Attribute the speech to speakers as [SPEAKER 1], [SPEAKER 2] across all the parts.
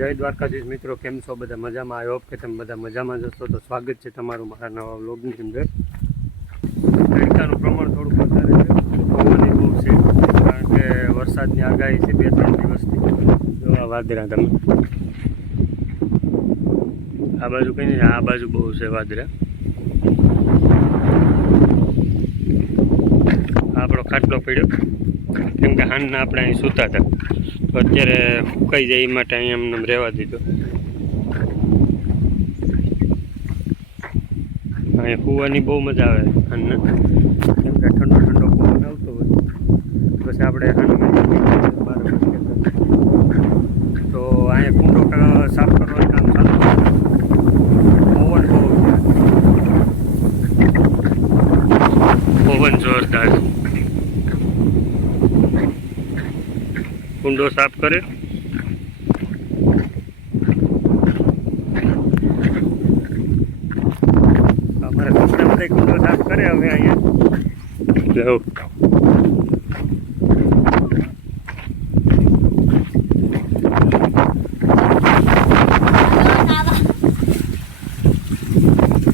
[SPEAKER 1] જય દ્વારકાધીશ મિત્રો, કેમ છો? બધા મજામાં? હોપ કે તમે બધા મજામાં જશો તો સ્વાગત છે તમારું મારા નવા વ્લોગની અંદર. તડકાનું પ્રમાણ થોડુંક વધારે છે. પવનની બહુ છે, કારણ કે વરસાદની આગાહી છે બે ત્રણ દિવસની જોવા વાદરા તમે. આ બાજુ કંઈ નહીં, આ બાજુ બહુ છે વાદરા આપણો ખાટલો પડ્યો. કેમ કે હાનના આપણે અહીં સૂતા હતા. તો અત્યારે સુકાઈ જાય એ માટે અહીં એમને રહેવા દીધું. અહીંયા સુવાની બહુ મજા આવે. અને કેમ કે ઠંડો ઠંડો પવન આવતો હોય. પછી આપણે હાનમાં તો અહીંયા કુંડો સાફ કરવાનું કામ ચાલુ છે. પવન બહુ છે પવન જોરદાર છે કુંડો સાફ કરે અમારે કપડા બધા કુંડો સાફ કરે હવે અહીંયા જવું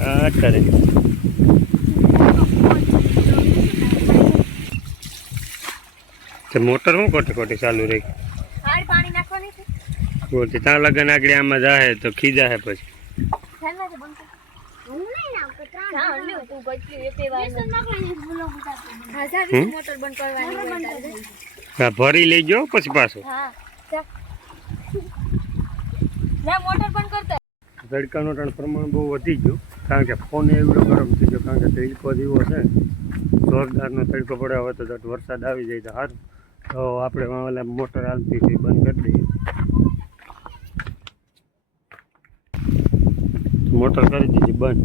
[SPEAKER 1] હા તે મોટર શું કોટી કોટી ચાલુ રહી?
[SPEAKER 2] હાડ પાણી નાખવાની છે?
[SPEAKER 1] બોલતી ત્યાં લગન આગળ આમાં જાહે તો ખીજા હે પછી
[SPEAKER 2] હું હા હા.
[SPEAKER 1] હા ભરી લેજો પછી પાછું.
[SPEAKER 2] હા
[SPEAKER 1] તડકાનું ટાણ પ્રમાણ બહુ વધી ગયું કારણ કે ફોન એવડો ગરમ થઈ ગયો કારણ કે તડકો દીવો છે. જોરદારનો તડકો પડે હવે તો જટ વરસાદ આવી જાય તો સારું. તો આપણે ઓલા મોટર હાલતી હતી, બંધ કરી દઈએ. મોટર કરી દીધી, બંધ.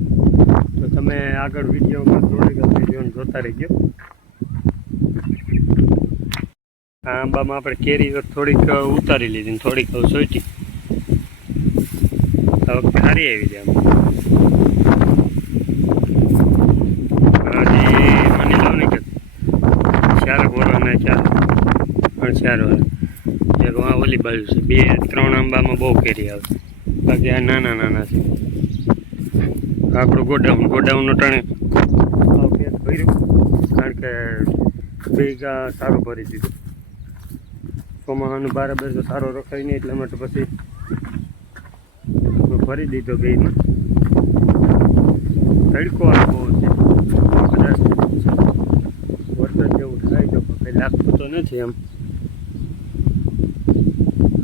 [SPEAKER 1] તો તમે આગળ વિડીયોમાં થોડીક વિડીયોને જોતા રહીજો. આ આંબામાં આપણે કેરી થોડીક ઉતારી લીધી થોડીક સોટી હવે સારી આવી છે આમ હજી માની લો ને કે ચાર બોરાના ચાર પણ ચાર વાર એક આ ઓલી બાજુ છે. બે ત્રણ આંબામાં બહુ કેરી આવે. બાકી આ નાના નાના છે. આપણું ગોડાઉન ગોડાઉનનો ટાણે ભર્યું. કારણ કે ભેગા સારું ભરી દીધું. ચોમાસાનું બરાબર તો સારો રખાય નહીં એટલા માટે પછી ભરી દીધો બેને તડકો આ બહુ છે. કદાચ વરસાદ જેવું થાય તો કંઈ લાગતું તો નથી એમ.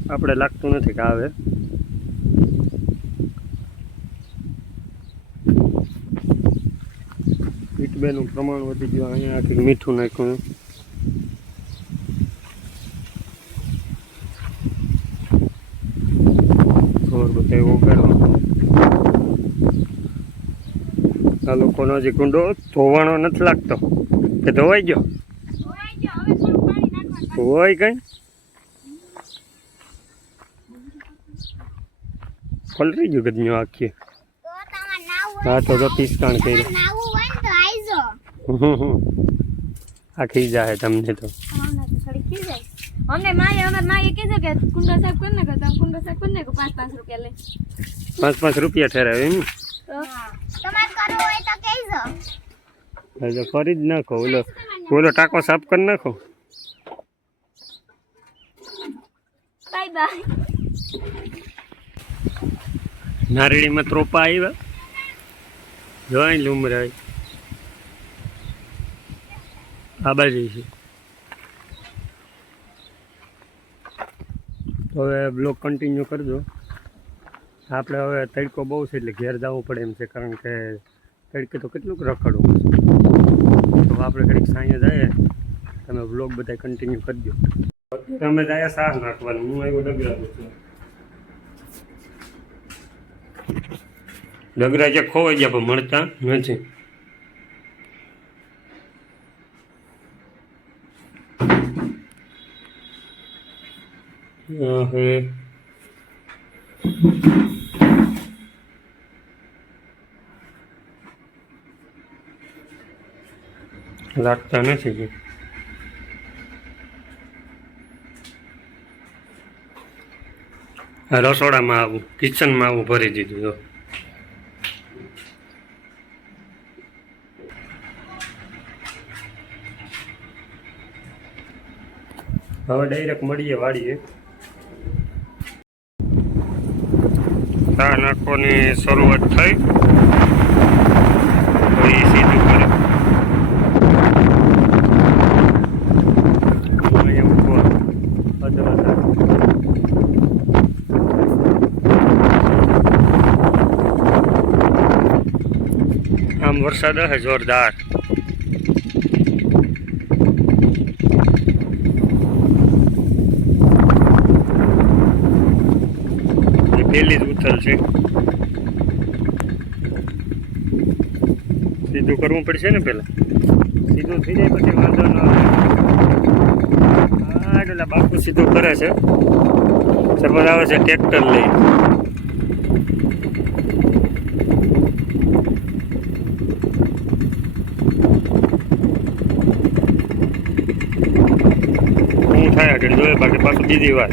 [SPEAKER 1] આપણે લાગતું નથી કે આવે. મીઠબેનું પ્રમાણ વધી ગયું અહીંયા આખી મીઠું નાખ્યું. થોડું બધું ઓગાળવાનું આ લોકોનો જે કુંડો ધોવાનો નથી લાગતો. કે ધોવાઈ ગયો? ધોવાય કઈ પલરી ગયું ગજ્યો આખી? હા તો તો પિસ્તાણ કર્યું
[SPEAKER 2] ને
[SPEAKER 1] આખી જાય તમને તો.
[SPEAKER 2] અમને માએ અમાર માએ કીધું કે કુંડો સાહેબ કરી નાખો તમે કુંડો સાહેબ કરી નાખો પાંચ પાંચ રૂપિયા લે.
[SPEAKER 1] પાંચ પાંચ રૂપિયા ઠેરાવે એમ?
[SPEAKER 2] તમારે કરવું હોય તો કહેજો.
[SPEAKER 1] ફરી જ નાખો ઓલો ઓલો ટાંકો સાફ કરી નાખો.
[SPEAKER 2] Bye bye.
[SPEAKER 1] નારળીમાં ત્રોપા આવ્યા જોઈ લૂમરાય આ છે. હવે બ્લોક કન્ટિન્યુ કરજો આપણે હવે તડકો બહુ છે એટલે ઘેર જવું પડે એમ છે, કારણ કે તડકે તો કેટલુંક રખડવું તો આપણે ઘડીક સાંજે જઈએ. તમે બ્લોગ બધા કન્ટિન્યુ કરજો તમે જાય સાહ નાખવાનું હું આવ્યો ડગરા છું ડગરા જે ખોવાઈ ગયા પણ મળતા નથી. હવે લાગતા નથી કે આ રસોડામાં આવું, કિચનમાં આવું ભરી દીધું, જો. હવે ડાયરેક્ટ મળીએ વાડીએ ચા નાખવાની શરૂઆત થઈ. તો સીધું કરે અહીંયા મૂકવા અધવધા આમ વરસાદ હે જોરદાર. પહેલી જ ઉથલ છે. સીધું કરવું પડશે ને પેલા? સીધું થઈ જાય પછી વાંધો ન આવે. આ પેલા બાપુ સીધું કરે છે. સરપંચ આવે છે, ટ્રેક્ટર લઈ આગળ જોઈએ, બાકી પાછું બીજી વાર.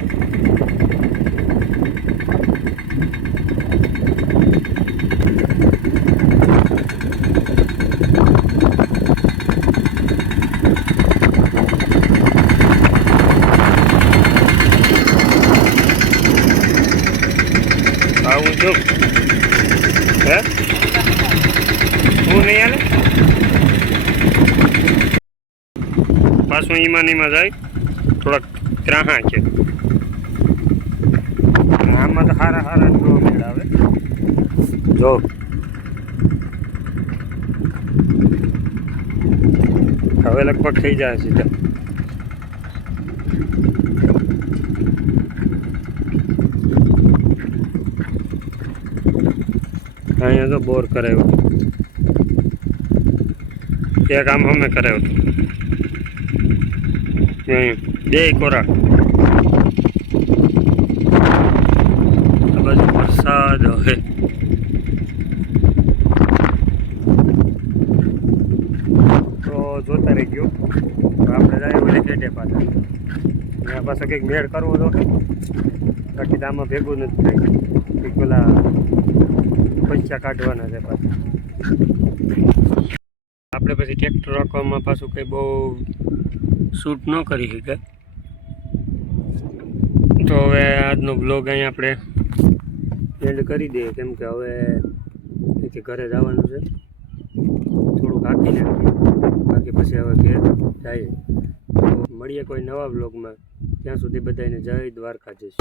[SPEAKER 1] આવું છું. હે? હું નહીં આલે પાછું ઈમાં ને ઈમાં જાય. થોડાક ત્રાહા છે. આમાં તો હારા હારા જોવા મેળાવે જો. હવે લગભગ થઈ જાય સીધા. અહીંયા તો બોર કરાવ્યો. એક આમ અમે કરાવ્યો બે કોરા બાજુ વરસાદ હવે તો જોતા રહી ગયો તો આપણે જાય ઓલે ખેટે પાછા. ત્યાં પાછો કંઈક મેળ કરવો તો. બાકી તો ભેગું નથી થાય. કંઈક પેલા પૈસા કાઢવાના છે પાછા. આપણે પછી ટ્રેક્ટર રાખવામાં પાછું કંઈ બહુ શૂટ ન કરી શકે તો હવે આજનો બ્લોગ અહીં આપણે એન્ડ કરી દઈએ. કેમ કે હવે અહીંથી ઘરે જવાનું છે. થોડુંક હાકી નાખીએ. બાકી પછી હવે ઘેર જઈએ. તો મળીએ કોઈ નવા બ્લોગમાં ત્યાં સુધી બધાને જય દ્વારકાધીશ.